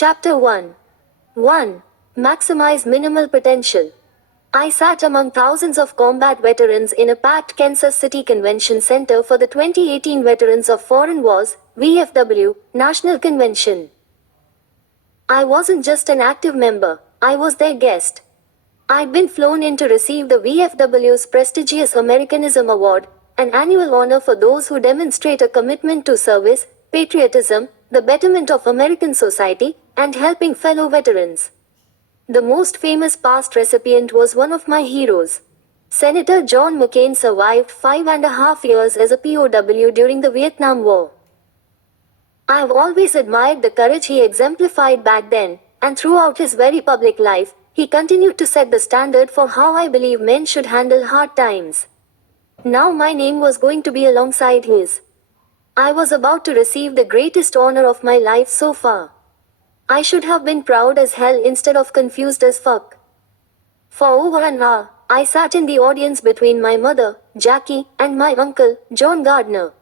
Chapter 1. 1. Maximize minimal potential. I sat among thousands of combat veterans in a packed Kansas City Convention Center for the 2018 Veterans of Foreign Wars (VFW) National Convention. I wasn't just an active member, I was their guest. I'd been flown in to receive the VFW's prestigious Americanism Award, an annual honor for those who demonstrate a commitment to service, patriotism, the betterment of American society, and helping fellow veterans. The most famous past recipient was one of my heroes. Senator John McCain survived 5.5 years as a POW during the Vietnam War. I've always admired the courage he exemplified back then, and throughout his very public life, he continued to set the standard for how I believe men should handle hard times. Now my name was going to be alongside his. I was about to receive the greatest honor of my life so far. I should have been proud as hell instead of confused as fuck. For over an hour, I sat in the audience between my mother, Jackie, and my uncle, John Gardner.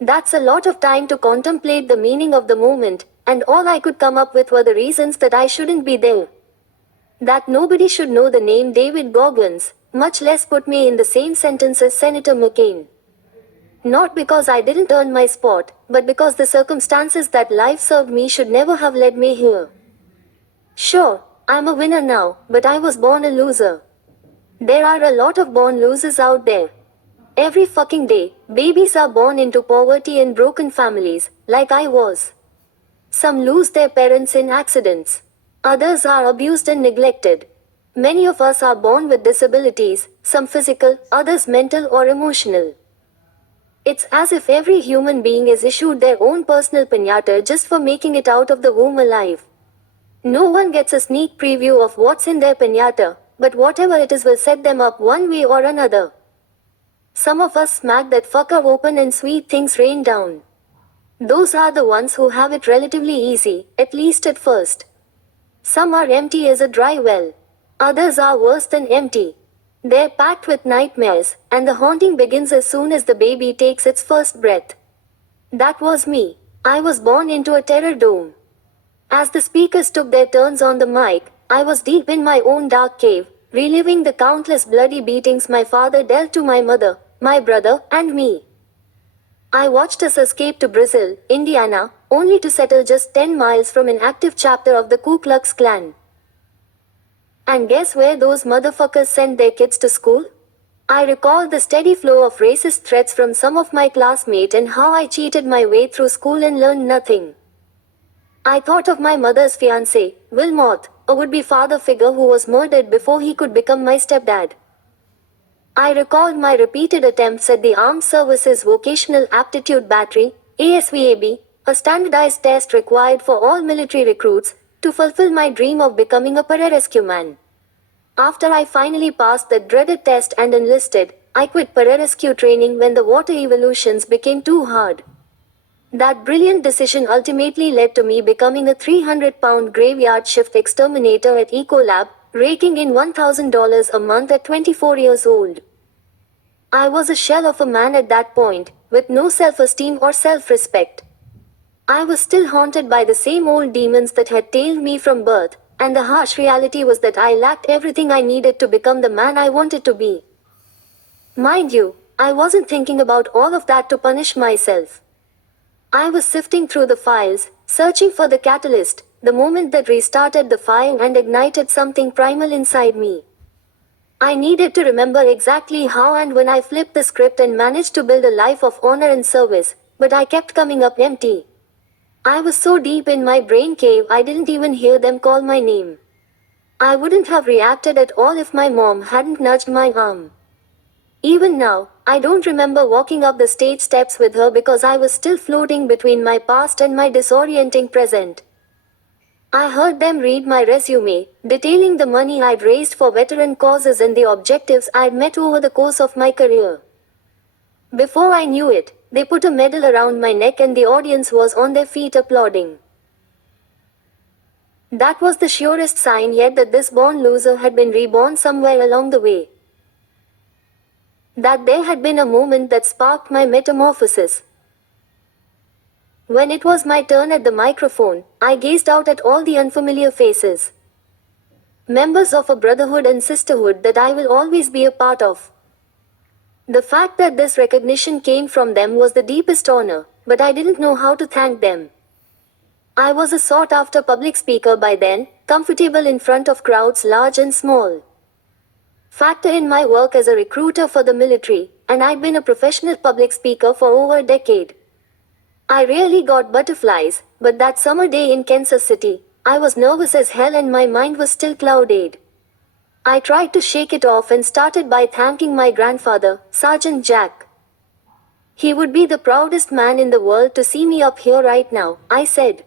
That's a lot of time to contemplate the meaning of the moment, and all I could come up with were the reasons that I shouldn't be there. That nobody should know the name David Goggins, much less put me in the same sentence as Senator McCain. Not because I didn't earn my spot, but because the circumstances that life served me should never have led me here. Sure, I'm a winner now, but I was born a loser. There are a lot of born losers out there. Every fucking day, babies are born into poverty and broken families, like I was. Some lose their parents in accidents. Others are abused and neglected. Many of us are born with disabilities, some physical, others mental or emotional. It's as if every human being is issued their own personal piñata just for making it out of the womb alive. No one gets a sneak preview of what's in their piñata, but whatever it is will set them up one way or another. Some of us smack that fucker open and sweet things rain down. Those are the ones who have it relatively easy, at least at first. Some are empty as a dry well. Others are worse than empty. They're packed with nightmares, and the haunting begins as soon as the baby takes its first breath. That was me. I was born into a terror dome. As the speakers took their turns on the mic, I was deep in my own dark cave, reliving the countless bloody beatings my father dealt to my mother, my brother, and me. I watched us escape to Brazil, Indiana, only to settle just 10 miles from an active chapter of the Ku Klux Klan. And guess where those motherfuckers sent their kids to school? I recall the steady flow of racist threats from some of my classmates and how I cheated my way through school and learned nothing. I thought of my mother's fiancé, Will Moth, a would-be father figure who was murdered before he could become my stepdad. I recalled my repeated attempts at the Armed Services Vocational Aptitude Battery, ASVAB, a standardized test required for all military recruits, to fulfill my dream of becoming a pararescue man. After I finally passed that dreaded test and enlisted, I quit pararescue training when the water evolutions became too hard. That brilliant decision ultimately led to me becoming a 300-pound graveyard shift exterminator at Ecolab, raking in $1,000 a month at 24 years old. I was a shell of a man at that point, with no self-esteem or self-respect. I was still haunted by the same old demons that had tailed me from birth, and the harsh reality was that I lacked everything I needed to become the man I wanted to be. Mind you, I wasn't thinking about all of that to punish myself. I was sifting through the files, searching for the catalyst, the moment that restarted the fire and ignited something primal inside me. I needed to remember exactly how and when I flipped the script and managed to build a life of honor and service, but I kept coming up empty. I was so deep in my brain cave I didn't even hear them call my name. I wouldn't have reacted at all if my mom hadn't nudged my arm. Even now, I don't remember walking up the stage steps with her because I was still floating between my past and my disorienting present. I heard them read my resume, detailing the money I'd raised for veteran causes and the objectives I'd met over the course of my career. Before I knew it, they put a medal around my neck and the audience was on their feet applauding. That was the surest sign yet that this born loser had been reborn somewhere along the way. That there had been a moment that sparked my metamorphosis. When it was my turn at the microphone, I gazed out at all the unfamiliar faces. Members of a brotherhood and sisterhood that I will always be a part of. The fact that this recognition came from them was the deepest honor, but I didn't know how to thank them. I was a sought-after public speaker by then, comfortable in front of crowds large and small. Factor in my work as a recruiter for the military, and I'd been a professional public speaker for over a decade. I really got butterflies, but that summer day in Kansas City, I was nervous as hell and my mind was still clouded. I tried to shake it off and started by thanking my grandfather, Sergeant Jack. He would be the proudest man in the world to see me up here right now, I said.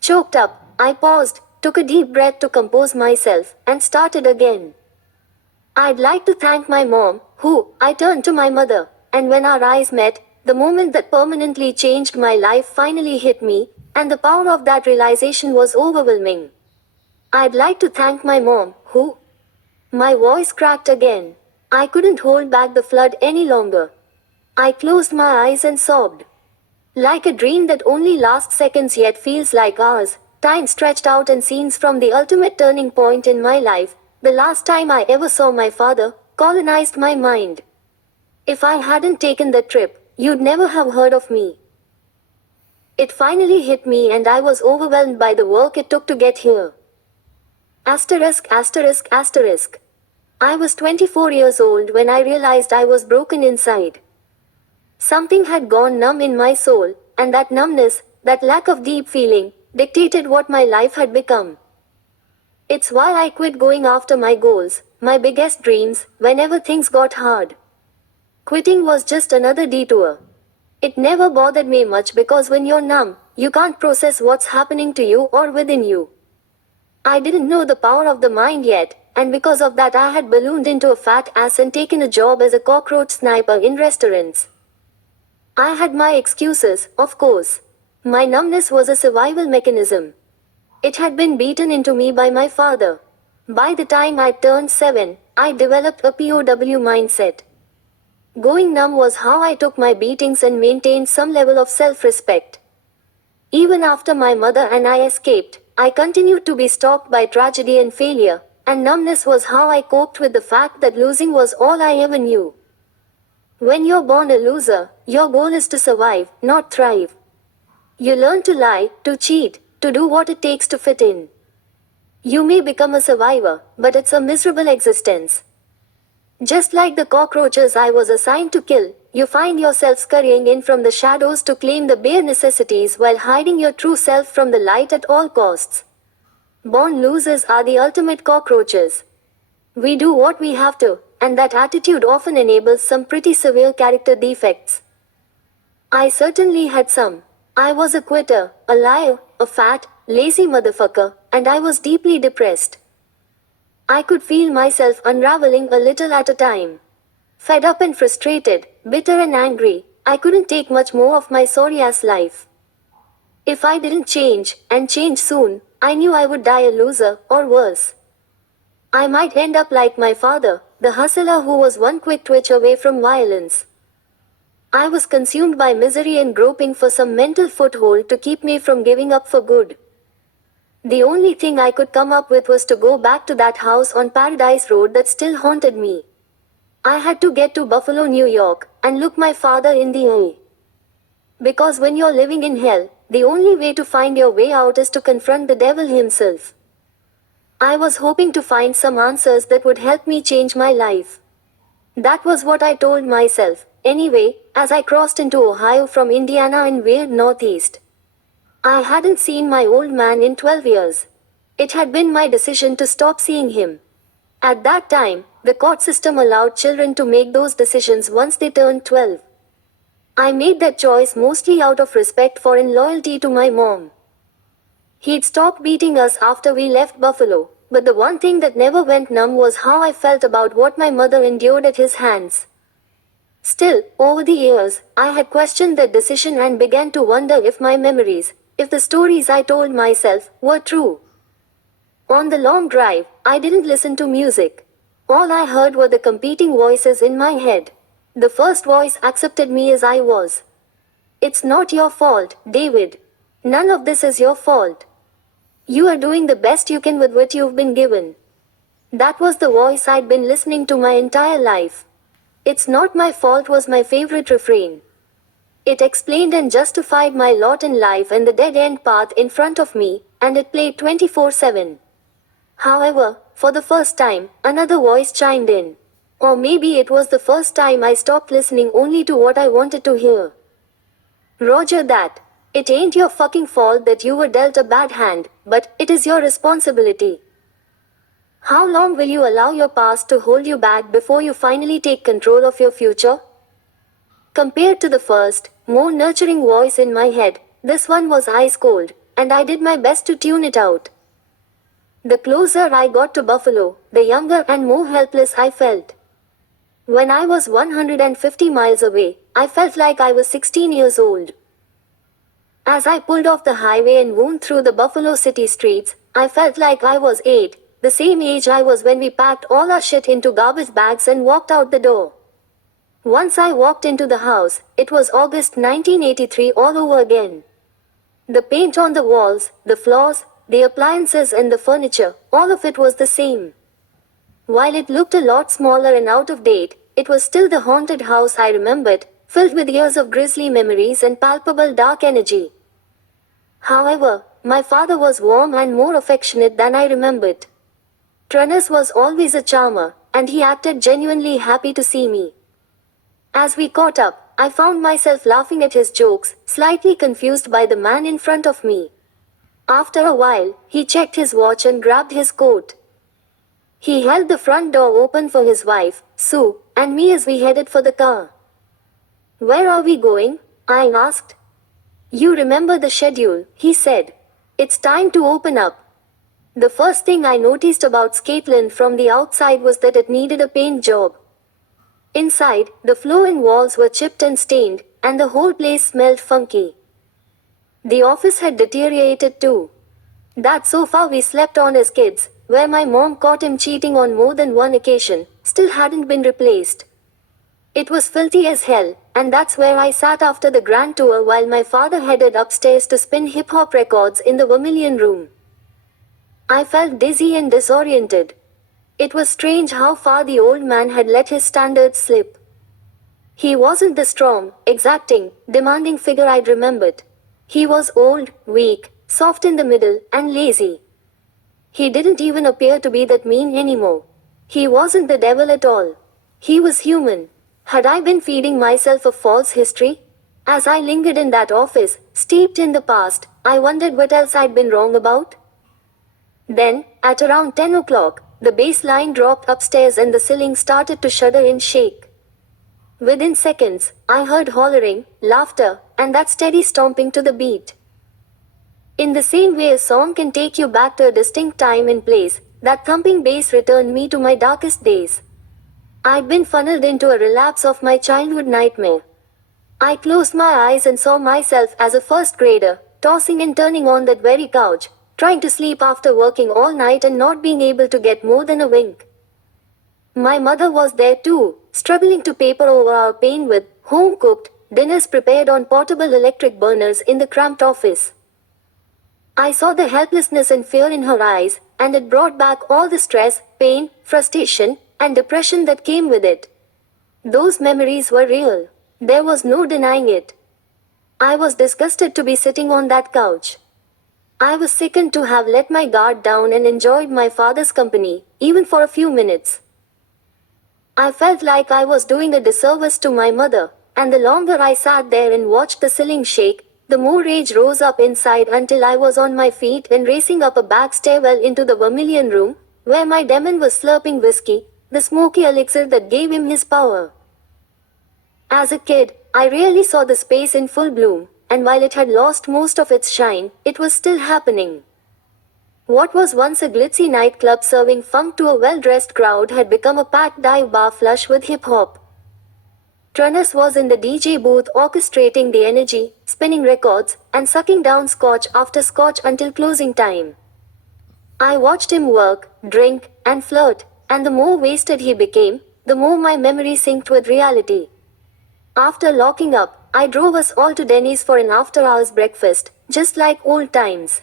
Choked up, I paused, took a deep breath to compose myself, and started again. I'd like to thank my mom, who, I turned to my mother, and when our eyes met, the moment that permanently changed my life finally hit me, and the power of that realization was overwhelming. I'd like to thank my mom, who. My voice cracked again. I couldn't hold back the flood any longer. I closed my eyes and sobbed. Like a dream that only lasts seconds yet feels like hours, time stretched out and scenes from the ultimate turning point in my life, the last time I ever saw my father, colonized my mind. If I hadn't taken that trip, you'd never have heard of me. It finally hit me and I was overwhelmed by the work it took to get here. Asterisk, asterisk, asterisk. I was 24 years old when I realized I was broken inside. Something had gone numb in my soul, and that numbness, that lack of deep feeling, dictated what my life had become. It's why I quit going after my goals, my biggest dreams, whenever things got hard. Quitting was just another detour. It never bothered me much because when you're numb, you can't process what's happening to you or within you. I didn't know the power of the mind yet, and because of that I had ballooned into a fat ass and taken a job as a cockroach sniper in restaurants. I had my excuses, of course. My numbness was a survival mechanism. It had been beaten into me by my father. By the time I turned 7, I developed a POW mindset. Going numb was how I took my beatings and maintained some level of self-respect. Even after my mother and I escaped, I continued to be stalked by tragedy and failure, and numbness was how I coped with the fact that losing was all I ever knew. When you're born a loser, your goal is to survive, not thrive. You learn to lie, to cheat, to do what it takes to fit in. You may become a survivor, but it's a miserable existence. Just like the cockroaches I was assigned to kill, you find yourself scurrying in from the shadows to claim the bare necessities while hiding your true self from the light at all costs. Born losers are the ultimate cockroaches. We do what we have to, and that attitude often enables some pretty severe character defects. I certainly had some. I was a quitter, a liar, a fat, lazy motherfucker, and I was deeply depressed. I could feel myself unraveling a little at a time. Fed up and frustrated, bitter and angry, I couldn't take much more of my sorry-ass life. If I didn't change, and change soon, I knew I would die a loser, or worse. I might end up like my father, the hustler who was one quick twitch away from violence. I was consumed by misery and groping for some mental foothold to keep me from giving up for good. The only thing I could come up with was to go back to that house on Paradise Road that still haunted me. I had to get to Buffalo, New York, and look my father in the eye. Because when you're living in hell, the only way to find your way out is to confront the devil himself. I was hoping to find some answers that would help me change my life. That was what I told myself, anyway, as I crossed into Ohio from Indiana and veered northeast. I hadn't seen my old man in 12 years. It had been my decision to stop seeing him. At that time, the court system allowed children to make those decisions once they turned 12. I made that choice mostly out of respect for and loyalty to my mom. He'd stopped beating us after we left Buffalo, but the one thing that never went numb was how I felt about what my mother endured at his hands. Still, over the years, I had questioned that decision and began to wonder if my memories, if the stories I told myself, were true. On the long drive, I didn't listen to music. All I heard were the competing voices in my head. The first voice accepted me as I was. It's not your fault, David. None of this is your fault. You are doing the best you can with what you've been given. That was the voice I'd been listening to my entire life. It's not my fault was my favorite refrain. It explained and justified my lot in life and the dead-end path in front of me, and it played 24/7. However, for the first time, another voice chimed in. Or maybe it was the first time I stopped listening only to what I wanted to hear. Roger that. It ain't your fucking fault that you were dealt a bad hand, but it is your responsibility. How long will you allow your past to hold you back before you finally take control of your future? Compared to the first, more nurturing voice in my head, this one was ice cold, and I did my best to tune it out. The closer I got to Buffalo, the younger and more helpless I felt. When I was 150 miles away, I felt like I was 16 years old. As I pulled off the highway and wound through the Buffalo City streets, I felt like I was 8, the same age I was when we packed all our shit into garbage bags and walked out the door. Once I walked into the house, it was August 1983 all over again. The paint on the walls, the floors, the appliances and the furniture, all of it was the same. While it looked a lot smaller and out of date, it was still the haunted house I remembered, filled with years of grisly memories and palpable dark energy. However, my father was warm and more affectionate than I remembered. Turnus was always a charmer, and he acted genuinely happy to see me. As we caught up, I found myself laughing at his jokes, slightly confused by the man in front of me. After a while, he checked his watch and grabbed his coat. He held the front door open for his wife, Sue, and me as we headed for the car. "Where are we going?" I asked. "You remember the schedule," he said. "It's time to open up." The first thing I noticed about Scotland from the outside was that it needed a paint job. Inside, the floor and walls were chipped and stained, and the whole place smelled funky. The office had deteriorated too. That sofa we slept on as kids, where my mom caught him cheating on more than one occasion, still hadn't been replaced. It was filthy as hell, and that's where I sat after the grand tour while my father headed upstairs to spin hip-hop records in the Vermilion Room. I felt dizzy and disoriented. It was strange how far the old man had let his standards slip. He wasn't the strong, exacting, demanding figure I'd remembered. He was old, weak, soft in the middle, and lazy. He didn't even appear to be that mean anymore. He wasn't the devil at all. He was human. Had I been feeding myself a false history? As I lingered in that office, steeped in the past, I wondered what else I'd been wrong about. Then, at around 10 o'clock, the bass line dropped upstairs and the ceiling started to shudder and shake. Within seconds, I heard hollering, laughter, and that steady stomping to the beat. In the same way a song can take you back to a distinct time and place, that thumping bass returned me to my darkest days. I'd been funneled into a relapse of my childhood nightmare. I closed my eyes and saw myself as a first grader, tossing and turning on that very couch, trying to sleep after working all night and not being able to get more than a wink. My mother was there too, struggling to paper over our pain with home-cooked dinners prepared on portable electric burners in the cramped office. I saw the helplessness and fear in her eyes, and it brought back all the stress, pain, frustration, and depression that came with it. Those memories were real. There was no denying it. I was disgusted to be sitting on that couch. I was sickened to have let my guard down and enjoyed my father's company, even for a few minutes. I felt like I was doing a disservice to my mother, and the longer I sat there and watched the ceiling shake, the more rage rose up inside until I was on my feet and racing up a back stairwell into the Vermilion Room, where my demon was slurping whiskey, the smoky elixir that gave him his power. As a kid, I really saw the space in full bloom, and while it had lost most of its shine, it was still happening. What was once a glitzy nightclub serving funk to a well-dressed crowd had become a packed dive bar flush with hip-hop. Turnus was in the DJ booth orchestrating the energy, spinning records, and sucking down scotch after scotch until closing time. I watched him work, drink, and flirt, and the more wasted he became, the more my memory synced with reality. After locking up, I drove us all to Denny's for an after-hours breakfast, just like old times.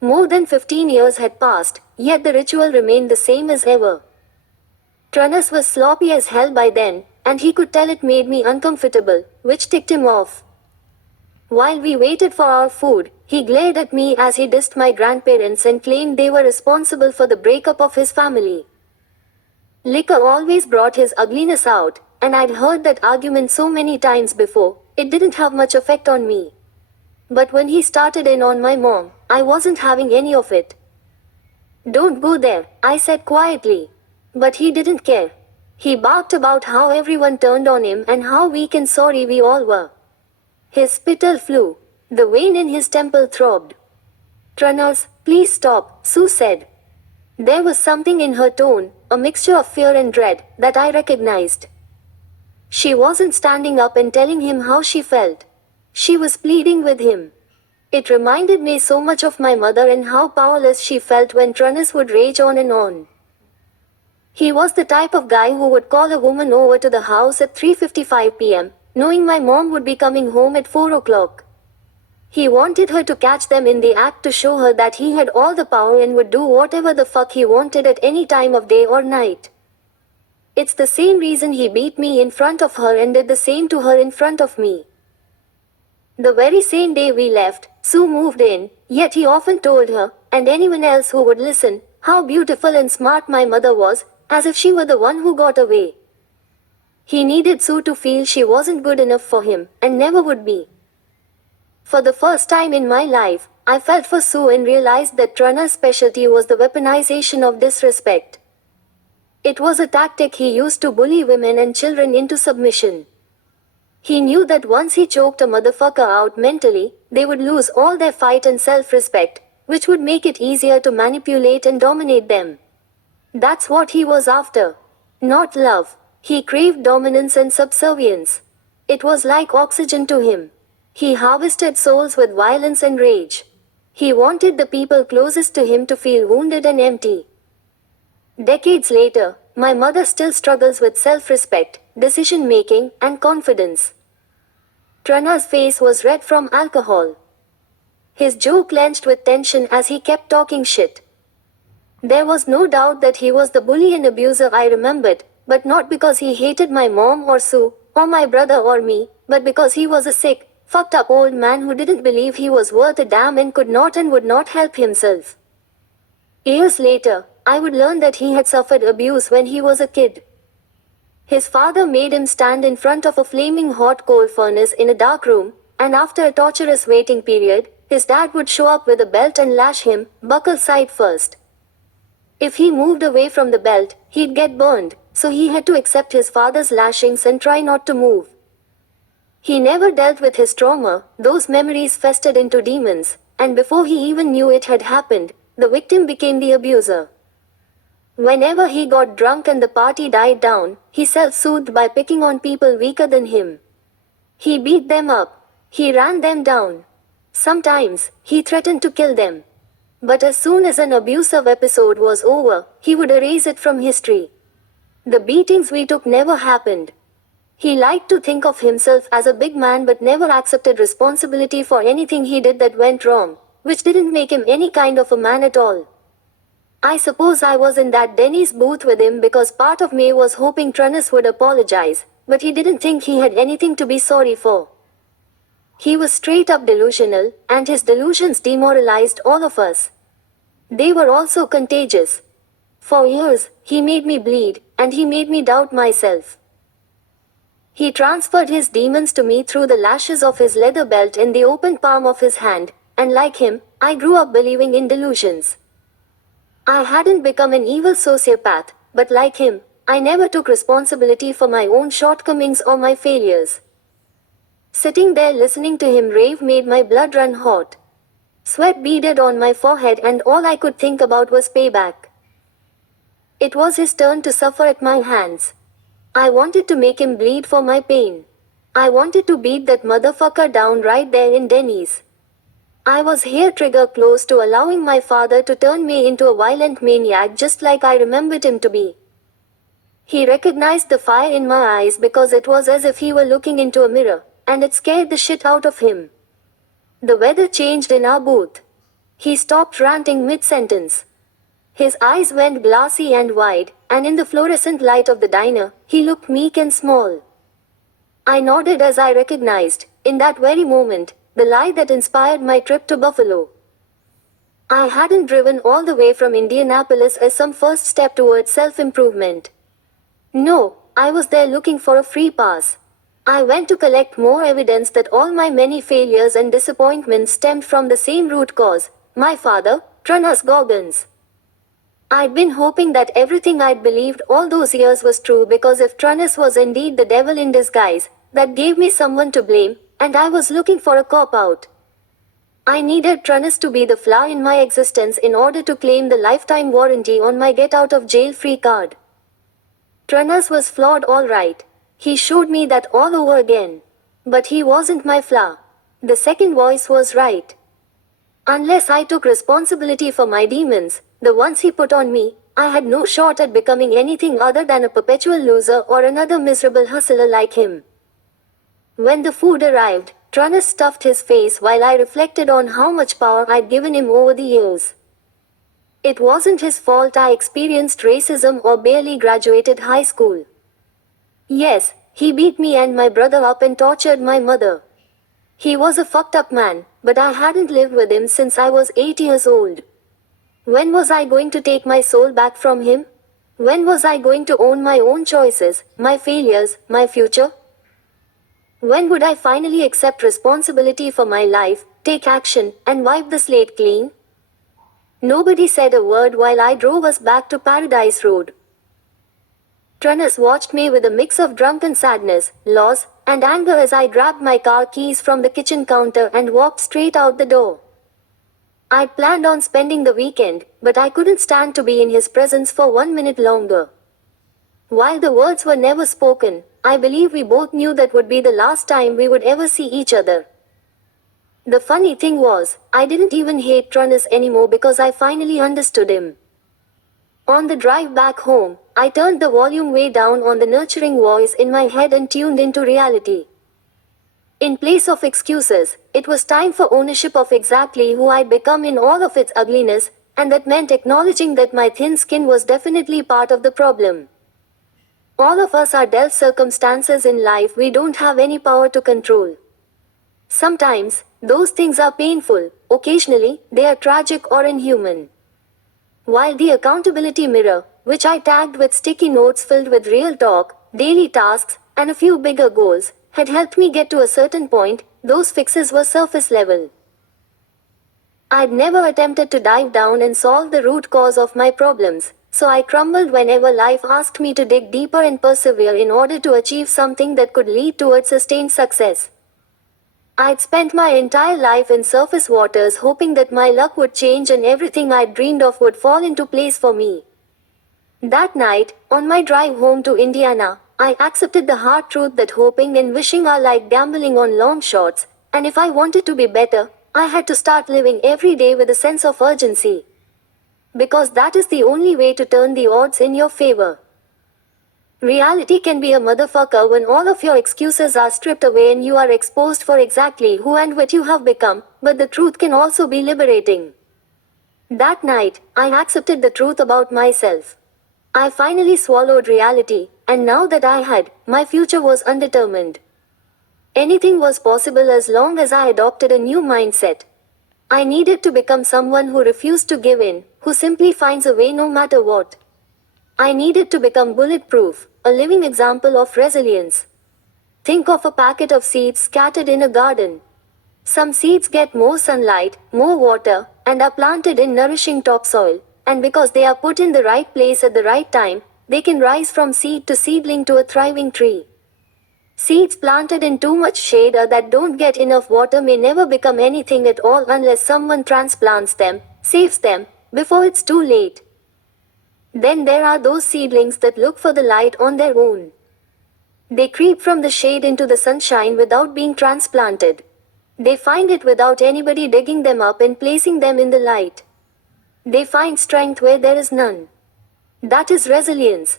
More than 15 years had passed, yet the ritual remained the same as ever. Turnus was sloppy as hell by then, and he could tell it made me uncomfortable, which ticked him off. While we waited for our food, he glared at me as he dissed my grandparents and claimed they were responsible for the breakup of his family. Liquor always brought his ugliness out, and I'd heard that argument so many times before, it didn't have much effect on me. But when he started in on my mom, I wasn't having any of it. "Don't go there," I said quietly. But he didn't care. He barked about how everyone turned on him and how weak and sorry we all were. His spittle flew. The vein in his temple throbbed. "Turnus, please stop," Sue said. There was something in her tone, a mixture of fear and dread, that I recognized. She wasn't standing up and telling him how she felt. She was pleading with him. It reminded me so much of my mother and how powerless she felt when Turnus would rage on and on. He was the type of guy who would call a woman over to the house at 3:55 p.m., knowing my mom would be coming home at 4 o'clock. He wanted her to catch them in the act to show her that he had all the power and would do whatever the fuck he wanted at any time of day or night. It's the same reason he beat me in front of her and did the same to her in front of me. The very same day we left, Sue moved in, yet he often told her, and anyone else who would listen, how beautiful and smart my mother was, as if she were the one who got away. He needed Sue to feel she wasn't good enough for him, and never would be. For the first time in my life, I felt for Sue and realized that Turnus' specialty was the weaponization of disrespect. It was a tactic he used to bully women and children into submission. He knew that once he choked a motherfucker out mentally, they would lose all their fight and self-respect, which would make it easier to manipulate and dominate them. That's what he was after. Not love. He craved dominance and subservience. It was like oxygen to him. He harvested souls with violence and rage. He wanted the people closest to him to feel wounded and empty. Decades later, my mother still struggles with self-respect, decision-making, and confidence. Turnus' face was red from alcohol. His jaw clenched with tension as he kept talking shit. There was no doubt that he was the bully and abuser I remembered, but not because he hated my mom or Sue, or my brother or me, but because he was a sick, fucked up old man who didn't believe he was worth a damn and could not and would not help himself. Years later, I would learn that he had suffered abuse when he was a kid. His father made him stand in front of a flaming hot coal furnace in a dark room, and after a torturous waiting period, his dad would show up with a belt and lash him, buckle side first. If he moved away from the belt, he'd get burned, so he had to accept his father's lashings and try not to move. He never dealt with his trauma, those memories festered into demons, and before he even knew it had happened, the victim became the abuser. Whenever he got drunk and the party died down, he self-soothed by picking on people weaker than him. He beat them up. He ran them down. Sometimes, he threatened to kill them. But as soon as an abusive episode was over, he would erase it from history. The beatings we took never happened. He liked to think of himself as a big man but never accepted responsibility for anything he did that went wrong, which didn't make him any kind of a man at all. I suppose I was in that Denny's booth with him because part of me was hoping Turnus would apologize, but he didn't think he had anything to be sorry for. He was straight up delusional, and his delusions demoralized all of us. They were also contagious. For years, he made me bleed, and he made me doubt myself. He transferred his demons to me through the lashes of his leather belt in the open palm of his hand, and like him, I grew up believing in delusions. I hadn't become an evil sociopath, but like him, I never took responsibility for my own shortcomings or my failures. Sitting there listening to him rave made my blood run hot. Sweat beaded on my forehead and all I could think about was payback. It was his turn to suffer at my hands. I wanted to make him bleed for my pain. I wanted to beat that motherfucker down right there in Denny's. I was hair trigger close to allowing my father to turn me into a violent maniac just like I remembered him to be. He recognized the fire in my eyes because it was as if he were looking into a mirror, and it scared the shit out of him. The weather changed in our booth. He stopped ranting mid-sentence. His eyes went glassy and wide, and in the fluorescent light of the diner, he looked meek and small. I nodded as I recognized, in that very moment, the lie that inspired my trip to Buffalo. I hadn't driven all the way from Indianapolis as some first step towards self-improvement. No, I was there looking for a free pass. I went to collect more evidence that all my many failures and disappointments stemmed from the same root cause, my father, Trunas Goggins. I'd been hoping that everything I'd believed all those years was true, because if Trunas was indeed the devil in disguise, that gave me someone to blame, and I was looking for a cop-out. I needed Trunas to be the flaw in my existence in order to claim the lifetime warranty on my get-out-of-jail-free card. Trunas was flawed, all right. He showed me that all over again. But he wasn't my flaw. The second voice was right. Unless I took responsibility for my demons, the ones he put on me, I had no shot at becoming anything other than a perpetual loser or another miserable hustler like him. When the food arrived, Trunas stuffed his face while I reflected on how much power I'd given him over the years. It wasn't his fault I experienced racism or barely graduated high school. Yes, he beat me and my brother up and tortured my mother. He was a fucked up man, but I hadn't lived with him since I was 8 years old. When was I going to take my soul back from him? When was I going to own my own choices, my failures, my future? When would I finally accept responsibility for my life, take action, and wipe the slate clean? Nobody said a word while I drove us back to Paradise Road. Trunas watched me with a mix of drunken sadness, loss, and anger as I grabbed my car keys from the kitchen counter and walked straight out the door. I'd planned on spending the weekend, but I couldn't stand to be in his presence for 1 minute longer. While the words were never spoken, I believe we both knew that would be the last time we would ever see each other. The funny thing was, I didn't even hate Trunas anymore because I finally understood him. On the drive back home, I turned the volume way down on the nurturing voice in my head and tuned into reality. In place of excuses, it was time for ownership of exactly who I'd become in all of its ugliness, and that meant acknowledging that my thin skin was definitely part of the problem. All of us are dealt circumstances in life we don't have any power to control. Sometimes, those things are painful, occasionally, they are tragic or inhuman. While the accountability mirror, which I tagged with sticky notes filled with real talk, daily tasks, and a few bigger goals, had helped me get to a certain point, those fixes were surface level. I'd never attempted to dive down and solve the root cause of my problems, so I crumbled whenever life asked me to dig deeper and persevere in order to achieve something that could lead towards sustained success. I'd spent my entire life in surface waters hoping that my luck would change and everything I'd dreamed of would fall into place for me. That night, on my drive home to Indiana, I accepted the hard truth that hoping and wishing are like gambling on long shots, and if I wanted to be better, I had to start living every day with a sense of urgency. Because that is the only way to turn the odds in your favor. Reality can be a motherfucker when all of your excuses are stripped away and you are exposed for exactly who and what you have become, but the truth can also be liberating. That night, I accepted the truth about myself. I finally swallowed reality, and now that I had, my future was undetermined. Anything was possible as long as I adopted a new mindset. I needed to become someone who refused to give in, who simply finds a way no matter what. I needed to become bulletproof, a living example of resilience. Think of a packet of seeds scattered in a garden. Some seeds get more sunlight, more water, and are planted in nourishing topsoil, and because they are put in the right place at the right time, they can rise from seed to seedling to a thriving tree. Seeds planted in too much shade or that don't get enough water may never become anything at all unless someone transplants them, saves them, before it's too late. Then there are those seedlings that look for the light on their own. They creep from the shade into the sunshine without being transplanted. They find it without anybody digging them up and placing them in the light. They find strength where there is none. That is resilience.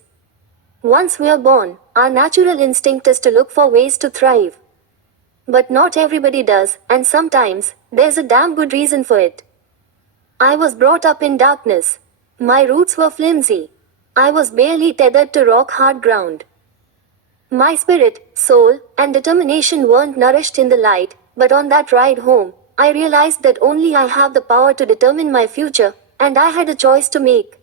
Once we are born, our natural instinct is to look for ways to thrive. But not everybody does, and sometimes, there's a damn good reason for it. I was brought up in darkness. My roots were flimsy. I was barely tethered to rock hard ground. My spirit, soul, and determination weren't nourished in the light, but on that ride home, I realized that only I have the power to determine my future, and I had a choice to make.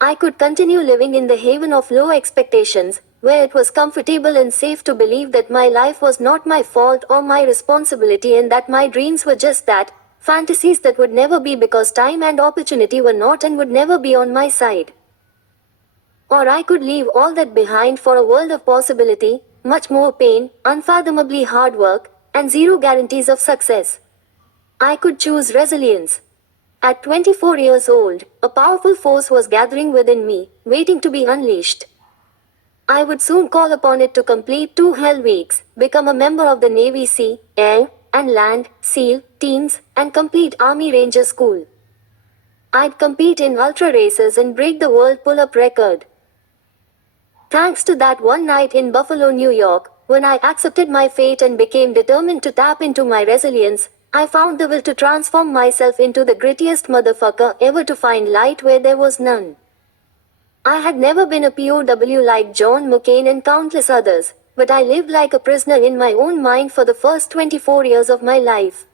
I could continue living in the haven of low expectations, where it was comfortable and safe to believe that my life was not my fault or my responsibility and that my dreams were just that, fantasies that would never be because time and opportunity were not and would never be on my side. Or I could leave all that behind for a world of possibility, much more pain, unfathomably hard work, and zero guarantees of success. I could choose resilience. At 24 years old, a powerful force was gathering within me, waiting to be unleashed. I would soon call upon it to complete 2 hell weeks, become a member of the Navy Sea, Air, and Land, SEAL, teams, and complete Army Ranger School. I'd compete in ultra races and break the world pull-up record. Thanks to that one night in Buffalo, New York, when I accepted my fate and became determined to tap into my resilience, I found the will to transform myself into the grittiest motherfucker ever to find light where there was none. I had never been a POW like John McCain and countless others, but I lived like a prisoner in my own mind for the first 24 years of my life.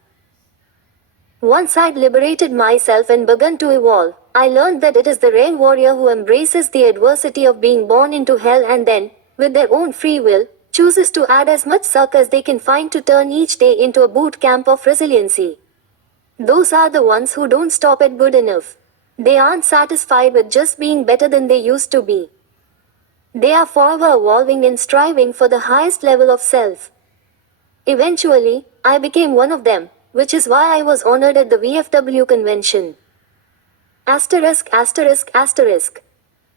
Once I'd liberated myself and begun to evolve, I learned that it is the rare warrior who embraces the adversity of being born into hell and then, with their own free will, chooses to add as much suck as they can find to turn each day into a boot camp of resiliency. Those are the ones who don't stop at good enough. They aren't satisfied with just being better than they used to be. They are forever evolving and striving for the highest level of self. Eventually, I became one of them, which is why I was honored at the VFW convention. Asterisk asterisk asterisk.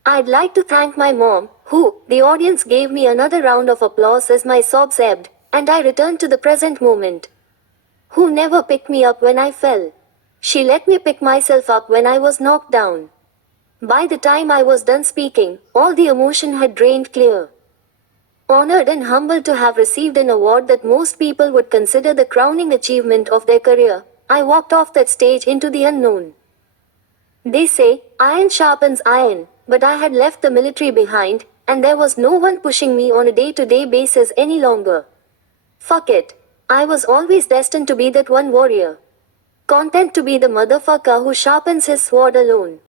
I'd like to thank my mom, who, the audience gave me another round of applause as my sobs ebbed, and I returned to the present moment. Who never picked me up when I fell. She let me pick myself up when I was knocked down. By the time I was done speaking, all the emotion had drained clear. Honored and humbled to have received an award that most people would consider the crowning achievement of their career, I walked off that stage into the unknown. They say, iron sharpens iron, but I had left the military behind, and there was no one pushing me on a day-to-day basis any longer. Fuck it. I was always destined to be that one warrior. Content to be the motherfucker who sharpens his sword alone.